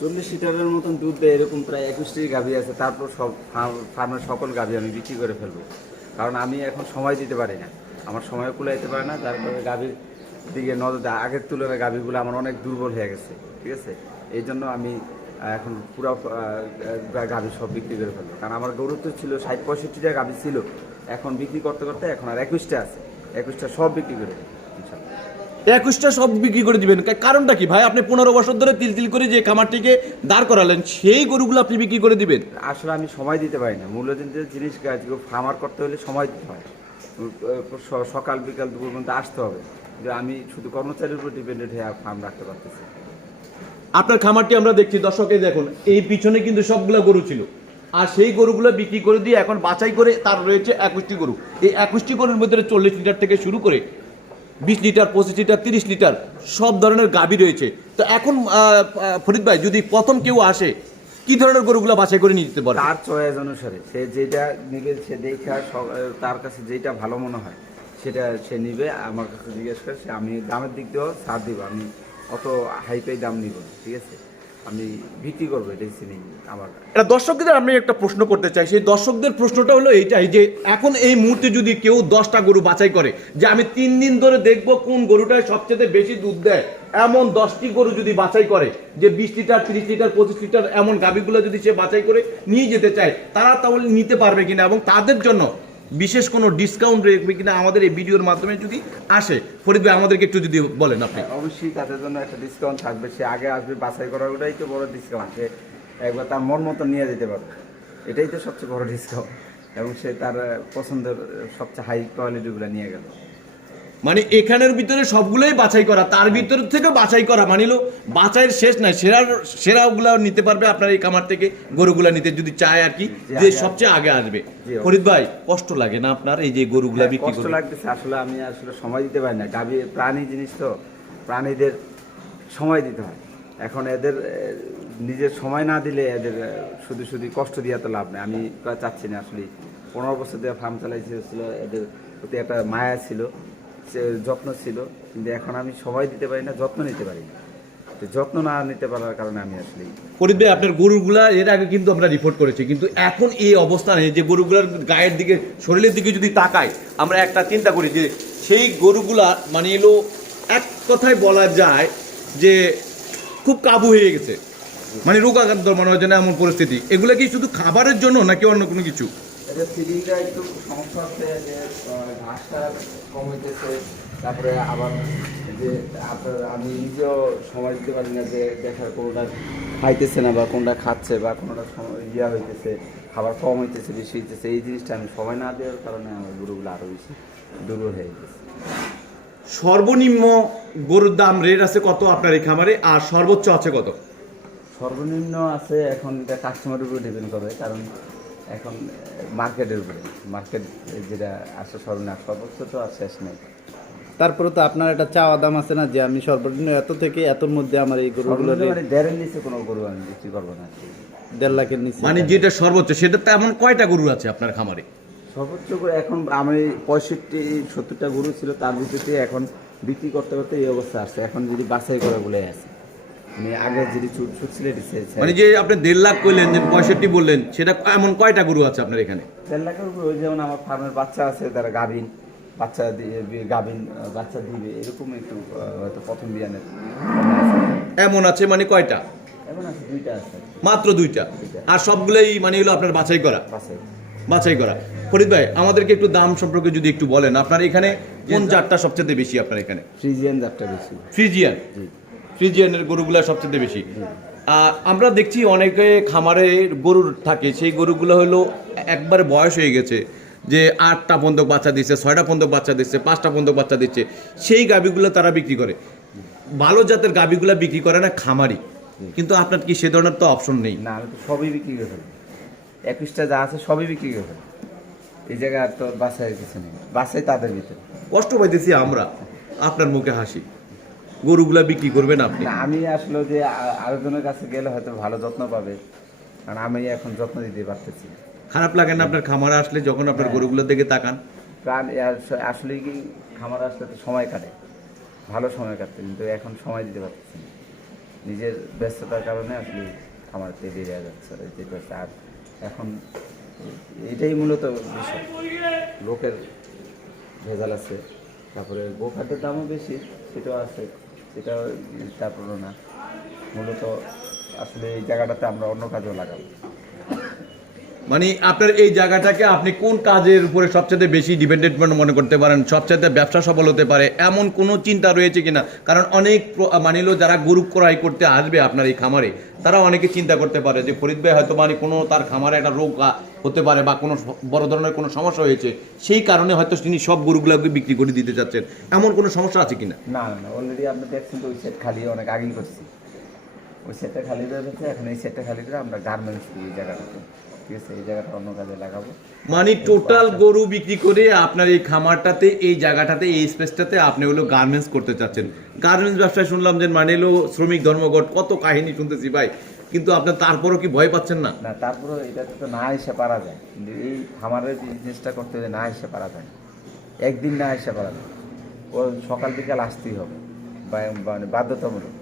40 লিটারের মতন দুধ দেয়, এরকম প্রায় 21টি গাভী আছে। তারপর সব ফার্মের সকল গাভী আমি বিক্রি করে ফেলবো, কারণ আমি এখন সময় দিতে পারি না, আমার সময় কুলাইতে পারে না। যার কারণে গাভীর দিকে নজর দেয়, আগের তুলনায় গাভীগুলো আমার অনেক দুর্বল হয়ে গেছে, ঠিক আছে। এই জন্য আমি এখন পুরো গাভী সব বিক্রি করে ফেলবো, কারণ আমার গরু তো ছিল 60-65টা গাভী ছিল, এখন বিক্রি করতে করতে এখন আর 21টা আছে, 21টা সব বিক্রি করে দেবো ইনশাল্লাহ। 21টা সব বিক্রি করে দিবেন, কারণটা কি ভাই? আপনি 15 বছর ধরে তিল তিল করে যে খামারটিকে দাঁড় করালেন, সেই গরুগুলো আপনি বিক্রি করে দিবেন? আসলে আমি সময় দিতে পারি না, মূল্যদিন জিনিস ফার্মার করতে হলে সময় দিতে হয়, সকাল বিকাল দুপুর পর্যন্ত আসতে হবে, যে আমি শুধু কর্মচারীর উপর ডিপেন্ডেন্ট হয়ে ফার্ম রাখতে পারতেছি। আপনার খামারটি আমরা দেখছি, দর্শকে দেখুন, এই পিছনে কিন্তু সবগুলো গরু ছিল, আর সেই গরুগুলো বিক্রি করে দিয়ে এখন বাছাই করে তার রয়েছে 21টি গরু। এই 21টি গরুর মধ্যে 40 লিটার থেকে শুরু করে 20 লিটার, 25 লিটার, 30 লিটার সব ধরনের গাভী রয়েছে। তো এখন ফরিদ ভাই, যদি প্রথম কেউ আসে, কি ধরনের গরুগুলো বাছাই করে নিতে পারে? তার চয়েস অনুসারে সে যেটা নিবে, সে দেখা তার কাছে যেটা ভালো মনে হয় সেটা সে নিবে, আমার কাছে জিজ্ঞেস করে। সে আমি দামের দিক দিয়েও ছাড় দিব, আমি অত হাইপেই দাম নিব, ঠিক আছে, আমি বিক্রি করবো, এটাই চিনি আমার। এটা দর্শকদের আমি একটা প্রশ্ন করতে চাই, সেই দর্শকদের প্রশ্নটা হলো এইটাই, যে এখন এই মুহূর্তে যদি কেউ 10টা গরু বাছাই করে, যে আমি 3 দিন ধরে দেখবো কোন গরুটায় সবচেয়ে বেশি দুধ দেয়, এমন 10টি গরু যদি বাছাই করে, যে 20 লিটার, 30 লিটার, 25 লিটার এমন গাভীগুলো যদি সে বাছাই করে নিয়ে যেতে চায়, তারা তাহলে নিতে পারবে কিনা, এবং তাদের জন্য বিশেষ কোনো ডিসকাউন্ট রাখবে কিনা আমাদের এই ভিডিওর মাধ্যমে যদি আসে? ফরিদ ভাই, আমাদেরকে একটু যদি বলেন আপনি। অবশ্যই তাদের জন্য একটা ডিসকাউন্ট থাকবে, সে আগে আসবে, বাছাই করার ওটাই তো বড় ডিসকাউন্ট, সে একবার তার মন মতো নিয়ে যেতে পারবে, এটাই তো সবচেয়ে বড় ডিসকাউন্ট, এবং সে তার পছন্দের সবচেয়ে হাই কোয়ালিটিগুলো নিয়ে গেল। মানে এখানের ভিতরে সবগুলোই বাছাই করা, তার ভিতর থেকে বাছাই করা, মানিল বাছাইয়ের শেষ নাই, সেরাগুলো নিতে পারবে আপনার এই খামার থেকে গরুগুলা নিতে যদি চায় আর কি, যে সবচেয়ে আগে আসবে। ফরিদ ভাই, কষ্ট লাগে না আপনার এই যে গরুগুলা বিক্রি করে? কষ্ট লাগতেছে, আসলে আমি আসলে সময় দিতে পারি না, গাভী প্রাণী জিনিস তো, প্রাণীদের সময় দিতে হয়। এখন এদের নিজের সময় না দিলে এদের শুধু শুধু কষ্ট দিয়ে তো লাভ নেই। আমি চাচ্ছি না, আসলে 15 বছর ধরে ফার্ম চালাইছিল, এদের প্রতি একটা মায়া ছিল, যত্ন ছিল, কিন্তু এখন আমি সময় দিতে পারি না, যত্ন নিতে পারি না। যত্ন না নিতে পারার কারণে আমি আসলে। ফরিদ ভাই, আপনার গরুগুলা এর আগে কিন্তু আমরা রিপোর্ট করেছি, কিন্তু এখন এই অবস্থানে যে গরুগুলার গায়ের দিকে, শরীরের দিকে যদি তাকাই, আমরা একটা চিন্তা করি যে সেই গরুগুলা মানে এলো এক কথায় বলা যায় যে খুব কাবু হয়ে গেছে, মানে রোগাক্রান্ত মনে হয় যেন এমন পরিস্থিতি। এগুলো কি শুধু খাবারের জন্য নাকি অন্য কোনো কিছু? এটা ফিডিংটা একটু সমস্যা হচ্ছে, যে ঘাসটা কম হইতেছে, তারপরে আবার যে আমি নিজেও সময় দিতে পারি না, যে দেখার কোনোটা খাইতেছে না, বা কোনটা খাচ্ছে, বা কোনোটা ইয়া হইতেছে, খাবার কম হইতেছে, বেশি হইতেছে, এই জিনিসটা আমি সময় না দেওয়ার কারণে আমার গরুগুলো আরও বেশি দুর্বল হয়ে গেছে। সর্বনিম্ন গরুর দাম রেট আছে কত আপনার এই খামারে, আর সর্বোচ্চ আছে কত? সর্বনিম্ন আছে, এখন এটা কাস্টমারের উপরে ডিপেন্ড করবে, কারণ এখন মার্কেটের উপরে, মার্কেট যেটা আসে সর্বনিম্ন, সর্বোচ্চ তো আর শেষ নেই। তারপরে তো আপনার একটা চাওয়া দাম আছে না, যে আমি সর্বনিম্ন এত থেকে এতর মধ্যে আমার এই গরুগুলো, মানে 1.5-এর নিচে কোনো গরু আমি বিক্রি করবো না। 1.5 লাখের নিচে মানে যেটা সর্বোচ্চ, সেটা তেমন কয়টা গরু আছে আপনার খামারে? সর্বোচ্চ করে এখন আমি 65-70টা গরু ছিল, তার ভিতরে এখন বিক্রি করতে করতে এই অবস্থা আসছে। এখন যদি বাছাই করা বলে আছে, মানে আগে যদি ছুট ছিল, মানে যে আপনি 1.5 লাখ কইলেন, যে 65 বললেন, সেটা এমন কয়টা গরু আছে আপনার এখানে? 1.5 লাখের উপর। ওই যেমন আমার ফার্মের বাচ্চা আছে, তারা গাভিন বাচ্চা বাচ্চা দিবে, এরকম একটু হয়তো প্রথম বিয়ানের এমন আছে। মানে কয়টা? এমন আছে 2টা আছে, মাত্র 2টা, আর সবগুলোই মানে হলো আপনার বাছাই করা? বাছাই করা। ফরিদ ভাই, আমাদেরকে একটু দাম সম্পর্কে যদি একটু বলেন, আপনার এখানে কোন জাতটা সবচেয়ে বেশি? আপনার এখানে ফ্রিজিয়ান জাতটা বেশি। ফ্রিজিয়ানের গরুগুলা সবচেয়ে বেশি। আমরা দেখছি অনেকে খামারে গরু থাকে, সেই গরুগুলো হলো একবারে বয়স হয়ে গেছে, যে 8টা পর্যন্ত বাচ্চা দিচ্ছে, 6টা পর্যন্ত বাচ্চা দিচ্ছে, 5টা পর্যন্ত বাচ্চা দিচ্ছে, সেই গাভীগুলো তারা বিক্রি করে। ভালো জাতের গাভীগুলো বিক্রি করে না খামারি, কিন্তু আপনার কি সে ধরনের তো অপশন নেই? না, আমি তো সবই বিক্রি করে ফেলি, 21টা যা আছে সবই বিক্রি করে ফেলি। এই জায়গায় আর তো বাছাইয়ের কিছু নেই, বাছাই তাদের ভিতরে। কষ্ট পাইতেছি আমরা, আপনার মুখে হাসি। গরুগুলা বিক্রি করবেন আপনি? না, আমি আসলে যে আরেকজনের কাছে গেলে হয়তো ভালো যত্ন পাবে, কারণ আমি এখন যত্ন দিতে পারতেছি। খারাপ লাগে না আপনার খামারে আসলে, যখন আপনার গরুগুলোর দিকে তাকান? প্রাণ আসলে কি, খামার আসলে তো সময় কাটে, ভালো সময় কাটতে, কিন্তু এখন সময় দিতে পারতেছি না। নিজের ব্যস্ততার কারণে আসলে আমার বেরিয়ে যাচ্ছে যেতে হচ্ছে। আর এখন এটাই মূলত বিষয়, লোকের ভেজাল আছে, তারপরে গোখাদ্যের দামও বেশি, সেটাও আছে, সেটাও তারপরে না, মূলত আসলে এই জায়গাটাতে আমরা অন্য কাজেও লাগাবো। মানে আপনার এই জায়গাটাকে আপনি কোন কাজের উপরে সবচেয়ে বেশি ডিপেন্ডেন্ট মনে করতে পারেন, সবচেয়ে ব্যবসা সফল হতে পারে এমন কোনো চিন্তা রয়েছে কিনা? কারণ অনেক মানিলো যারা গরু ক্রয় করতে আসবে আপনার এই খামারে, তারা অনেকে চিন্তা করতে পারে যে ফরিদ ভাই হয়তো মানে কোনো তার খামারে একটা রোগ হতে পারে বা কোনো বড় ধরনের কোনো সমস্যা হয়েছে, সেই কারণে হয়তো তিনি সব গরুগুলোকে বিক্রি করে দিতে চাচ্ছেন, এমন কোনো সমস্যা আছে কিনা? না না না, অলরেডি আপনি দেখছেন তো ওই সেট খালি অনেক আগেই করছি, ওই সেটটা খালি হয়ে গেছে, এখন এই সেটটা খালি করে আমরা গার্মেন্টস এই জায়গাটাতে, ঠিক আছে, এই জায়গাটা অন্য কাজে লাগাবো। মানে টোটাল গরু বিক্রি করে আপনার এই খামারটাতে, এই জায়গাটাতে, এই স্পেসটাতে আপনি হলো গার্মেন্টস করতে চাচ্ছেন। গার্মেন্টস ব্যবসায় শুনলাম যে মানে হলো শ্রমিক ধর্মঘট, কত কাহিনী শুনতেছি ভাই, কিন্তু আপনার তারপরও কি ভয় পাচ্ছেন না? না, তারপরে এটাতে তো না এসে পারা যায়, কিন্তু এই খামারের বিজনেসটা করতে হলে না এসে পারা যায় না, একদিন না এসে পারা যায়, ও সকাল বিকাল আসতেই হবে, মানে বাধ্যতামূলক।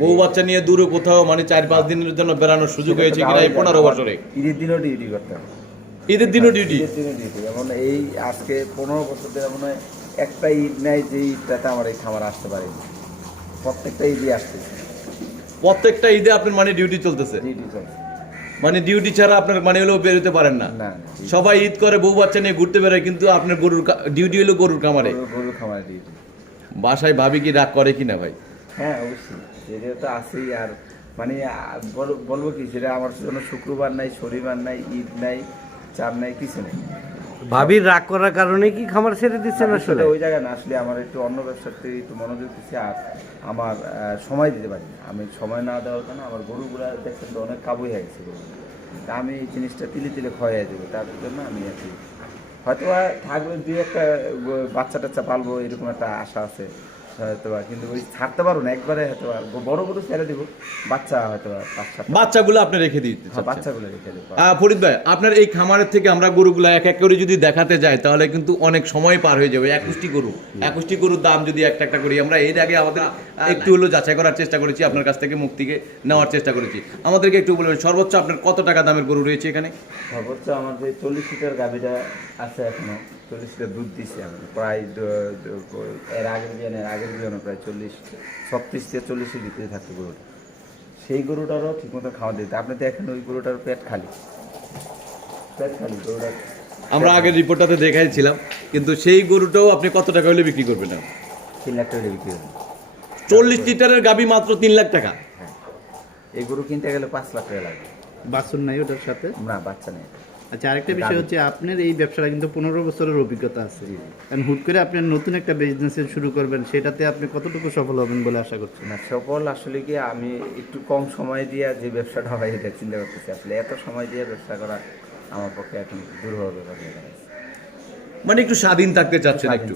বউ বাচ্চা নিয়ে দূরে কোথাও মানে 4-5 দিনের জন্য বেড়ানোর সুযোগ হয়েছে কিনা এই 15 বছরে? ঈদের দিনও ডিউটি করতে হবে, ঈদের দিনও ডিউটি? ঈদের দিনও ডিউটি। যেমন এই আজকে 15 বছর ধরে মনে হয় একটা ঈদ নেই যে ঈদটাতে আমার এই খামার আসতে পারেনি, প্রত্যেকটা ঈদই আসতেছে, প্রত্যেকটা ঈদে আপনার মানে ডিউটি চলতেছে? ডিউটি চলছে, মানে ডিউটি ছাড়া আপনার মানে হলো বেরোতে পারেন না? না সবাই ঈদ করে বউ বাচ্চা নিয়ে ঘুরতে বেরোয়, কিন্তু আপনার গরুর ডিউটি হলো গরুর খামারে। গরু খামারে ডিউটি। বাসায় ভাবি কি রাগ করে কিনা ভাই? হ্যাঁ অবশ্যই, সেটা তো আছেই। আর মানে বলবো কি, সেটা আমার জন্য শুক্রবার নাই, শনিবার নাই, ঈদ নাই, চার নাই, কিছু নেই। ভাবির রাগ করার কারণে কি খামার ছেড়ে দিচ্ছেন আসলে? ওই জায়গায় না, আসলে আমার একটু অন্য ব্যবসাতে একটু মনোযোগ দিচ্ছে, আর আমার সময় দিতে পারি না। আমি সময় না দেওয়ার কারণে আমার গরুগুলা দেখছেন তো অনেক কাবুই হয়ে গেছে গরু, তা আমি এই জিনিসটা তিলে তিলে ক্ষয় হয়ে যাবো, তার জন্য আমি আর কি হয়তো থাকবে, দুই একটা বাচ্চা টাচ্চা পালবো এরকম একটা আশা আছে হয়তো, কিন্তু ওই ছাড়তে পারবো না একবারে, হয়তো বড় গরু ছেড়ে দিব, বাচ্চা হয়তো বাচ্চাগুলো আপনি রেখে দিতে চাচ্ছেন? বাচ্চাগুলো রেখে দেবো। ফরিদ ভাই, আপনার এই খামারের থেকে আমরা গরুগুলো এক এক করে যদি দেখাতে যাই তাহলে কিন্তু অনেক সময় পার হয়ে যাবে। 21টি গরু, 21টি গরুর দাম যদি একটা একটা করি, আমরা এর আগে আমাদের একটু হলো যাচাই করার চেষ্টা করেছি, আপনার কাছ থেকে মুখ থেকে নেওয়ার চেষ্টা করেছি। আমাদেরকে একটু বলবেন সর্বোচ্চ আপনার কত টাকা দামের গরু রয়েছে এখানে? সর্বোচ্চ আমার যে 40 লিটার গাভীটা আছে, এখনো 40 লিটার দুধ দিচ্ছে, আমি প্রায় এর আগের বিয়ানে প্রায় 36 থেকে 40 লিটার থাকতো গরুটা। সেই গরুটারও ঠিক মতো খাওয়া দিতে, আপনি দেখেন ওই গরুটার পেট খালি গরুটা। আমরা আগের রিপোর্টটাতে দেখাইছিলাম, কিন্তু সেই গরুটাও আপনি কত টাকা হলে বিক্রি করবেন? 3 লাখ টাকা বিক্রি হবে। 40 লিটারের গাভী মাত্র 3 লাখ টাকা? হ্যাঁ, এই গরু কিনতে গেলে 5 লাখ টাকা লাগবে। বাছুর নাই ওটার সাথে? না, বাচ্চা নেই। আচ্ছা, আরেকটা বিষয় হচ্ছে আপনার এই ব্যবসাটা কিন্তু 15 বছরের অভিজ্ঞতা আছে, কারণ হুট করে আপনি নতুন একটা বিজনেস শুরু করবেন, সেটাতে আপনি কতটুকু সফল হবেন বলে আশা করছেন? না, সফল আসলে কি, আমি একটু কম সময় দিয়ে যে ব্যবসাটা হয় এটা চিন্তা করতেছি। আসলে এত সময় দিয়ে ব্যবসা করা আমার পক্ষে এখন দুর্বল ব্যাপার হয়ে গেছে। মানে একটু স্বাধীন থাকতে চাচ্ছেন, একটু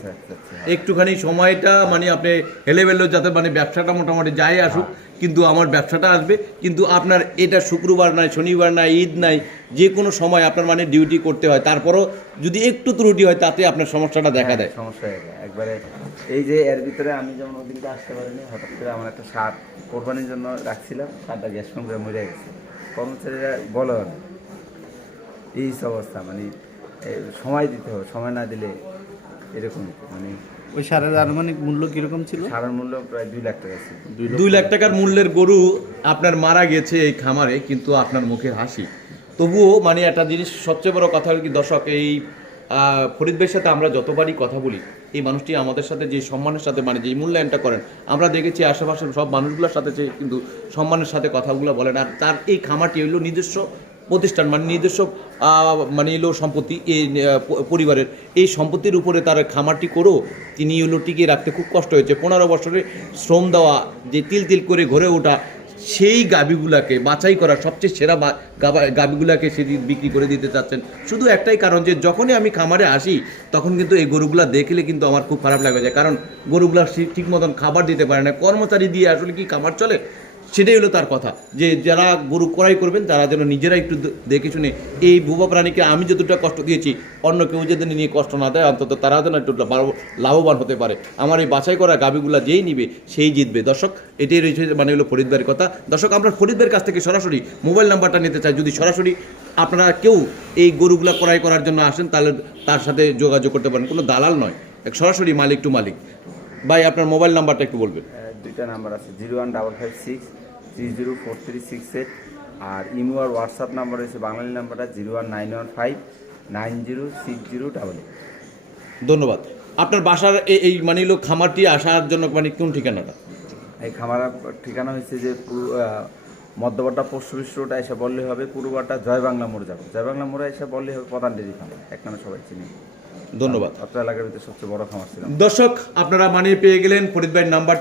একটুখানি সময়টা মানে আপনি হেলেবেলে, যাতে মানে ব্যবসাটা মোটামুটি যাই আসুক, কিন্তু আমার ব্যবসাটা আসবে, কিন্তু আপনার এটা শুক্রবার নাই, শনিবার নাই, ঈদ নাই, যে কোনো সময় আপনার মানে ডিউটি করতে হয়, তারপরও যদি একটু ত্রুটি হয় তাতে আপনার সমস্যাটা দেখা দেয়। সমস্যা হয়ে যায় একবারে। এই যে এর ভিতরে আমি যেমন ওদিনকে আসতে পারিনি, হঠাৎ করে আমার একটা সার কোরবানির জন্য রাখছিলাম, সারটা গ্যাস করে মরে গেছে, কর্মচারীরা বলো না, এই অবস্থা। মানে সময় দিতে হবে, সময় না দিলে এরকম। মানে ওই সারের আনুমানিক মূল্য কিরকম ছিল? সারের মূল্য প্রায় 2 লাখ টাকা ছিল। 2 লাখ টাকার মূল্যের গরু আপনার মারা গেছে এই খামারে, কিন্তু আপনার মুখের হাসি। তবুও মানে একটা জিনিস সবচেয়ে বড় কথা হল কি, দর্শক, এই ফরিদ ভাইয়ের সাথে আমরা যতবারই কথা বলি, এই মানুষটি আমাদের সাথে যে সম্মানের সাথে মানে যে মূল্যায়নটা করেন, আমরা দেখেছি আশেপাশের সব মানুষগুলোর সাথে কিন্তু সম্মানের সাথে কথাগুলো বলেন। আর তার এই খামারটি হইল নিজস্ব প্রতিষ্ঠান, মানে নিজস্ব মানে এলো সম্পত্তি, এই পরিবারের এই সম্পত্তির উপরে তার খামারটি করেও তিনি হলো টিকিয়ে রাখতে খুব কষ্ট হয়েছে। 15 বছরে শ্রম দেওয়া, যে তিল তিল করে ঘরে ওঠা, সেই গাভীগুলাকে বাছাই করা, সবচেয়ে সেরা গাভীগুলাকে সেটি বিক্রি করে দিতে চাচ্ছেন, শুধু একটাই কারণ যে যখনই আমি খামারে আসি তখন কিন্তু এই গরুগুলা দেখলে কিন্তু আমার খুব খারাপ লাগে যায়, কারণ গরুগুলা ঠিক মতন খাবার দিতে পারে না। কর্মচারী দিয়ে আসলে কি খাবার চলে? সেটাই হলো তার কথা, যে যারা গরু ক্রয় করবেন তারা যেন নিজেরা একটু দেখে শুনে এই বোবা প্রাণীকে আমি যতটা কষ্ট দিয়েছি অন্য কেউ যদি নিয়ে কষ্ট না দেয়, অন্তত তারা যেন একটু লাভবান হতে পারে। আমার এই বাছাই করা গাভীগুলা যেই নিবে সেই জিতবে। দর্শক, এটাই রয়েছে মানে হলো ফরিদ ভাইয়ের কথা। দর্শক, আমরা ফরিদ ভাইয়ের কাছ থেকে সরাসরি মোবাইল নাম্বারটা নিতে চাই। যদি সরাসরি আপনারা কেউ এই গরুগুলা ক্রয় করার জন্য আসেন তাহলে তার সাথে যোগাযোগ করতে পারেন, কোনো দালাল নয়, এক সরাসরি মালিক টু মালিক। ভাই, আপনার মোবাইল নাম্বারটা একটু বলবেন। দুইটা নাম্বার আছে, 01556304368, আর ইমো আর হোয়াটসঅ্যাপ নাম্বার হচ্ছে বাঙালি নাম্বারটা 01915906088। ধন্যবাদ। আপনার বাসার এই মানে হলো খামারটি আসার জন্য মানে কোন ঠিকানাটা? এই খামার ঠিকানা হচ্ছে যে মধ্যবারটা পোস্ট অফিস রোড এসে বললে হবে, পূর্ববারটা জয় বাংলা মোড় যাবে, জয় বাংলা মোড়ে এসে বললে হবে প্রধান ডেরি খামার, এক নামে সবাই চিনি। ধন্যবাদ। অত্র এলাকার ভিতরে সবচেয়ে বড় খামার ছিল। দর্শক, আপনারা মানে পেয়ে গেলেন ফরিদ ভাইয়ের নাম্বারটি।